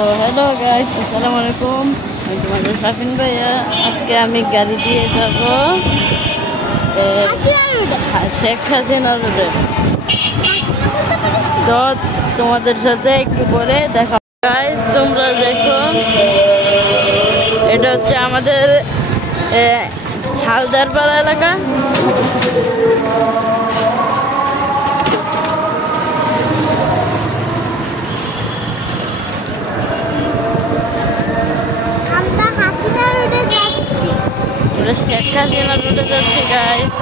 তো hello guys, আসসালামু আলাইকুম। আমি তোমাদের সাফিন ভাইয়া। আজকে আমি গাড়ি দিয়ে যাব শেখ হাসিনা রোডে। তো তোমাদের সাথে একটু পরে দেখা। গাইস তোমরা দেখো, এটা হচ্ছে আমাদের হালদারপাড়া এলাকা। আমরা শেখ হাসিনা রোডে যাচ্ছি গাইস।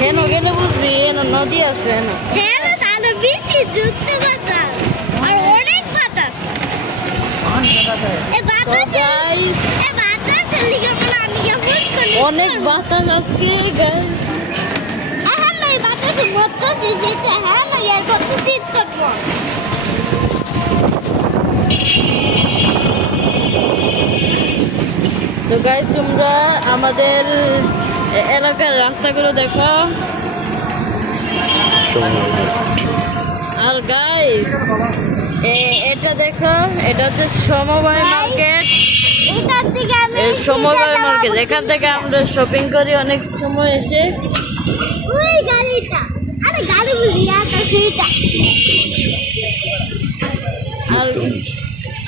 কেন গেলে বুঝবি, নদী আছে অনেক বাতাস আজকে গাইস। তো গাইস তোমরা আমাদের এলাকার রাস্তাগুলো দেখো। আর গাইস এটা দেখো, এটা হচ্ছে সমবায় মার্কেট। সমবায় মার্কেট, এখান থেকে আমরা শপিং করি অনেক সময় এসে।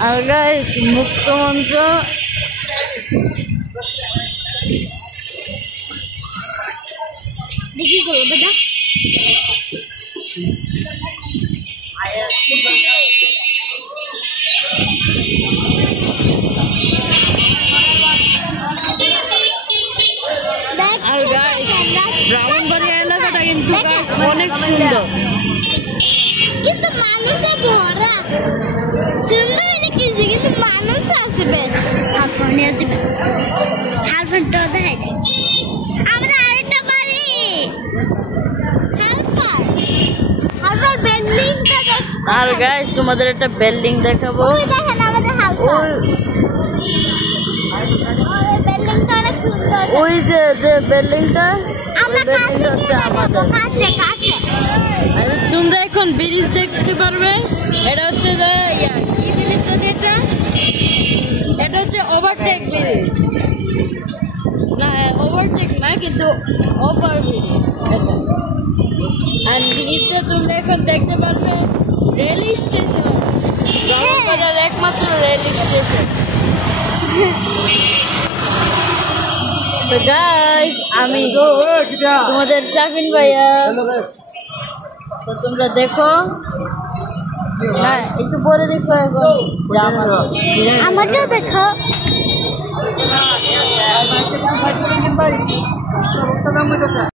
আর গাইস মুক্ত মঞ্চ, দেখি করো বেটা। আর গাইস ব্রাহ্মণবাড়িয়া এলাকাটা কিন্তু অনেক সুন্দর, কিন্তু মানুষে ভরা। সুন্দর কিছু, কিন্তু মানুষ আছে বেশ। হারফোনে আছে, হারফোনটাও দেখাই দিই। আমরা আরেকটা বাড়ি হারফোন বিল্ডিংটা দেখো। আর গাইস তোমাদের একটা বিল্ডিং দেখাবো। ওই দেখেন আমাদের হারফোন, ওই বিল্ডিংটা অনেক সুন্দর। ওই যে বিল্ডিংটা, আমরা কাছে হচ্ছে আমাদের কাছে কাছে। আর তোমরা এখন ব্রিজ দেখতে পারবে। এটা হচ্ছে যে কি ব্রিজ জানি, এটা হচ্ছে ওভারটেক ব্রিজ না, ওভারটেক না কিন্তু ওভার ব্রিজ এটা। আর ব্রিজে তোমরা এখন দেখতে পারবে রেল স্টেশন, ব্রাহ্মণবাড়িয়ার একমাত্র রেল স্টেশন। তো গাইস আমি তোমাদের সাফিন ভাইয়া। তো তোমরা দেখো না, একটু পরে দেখো। এখন আমাকেও দেখো।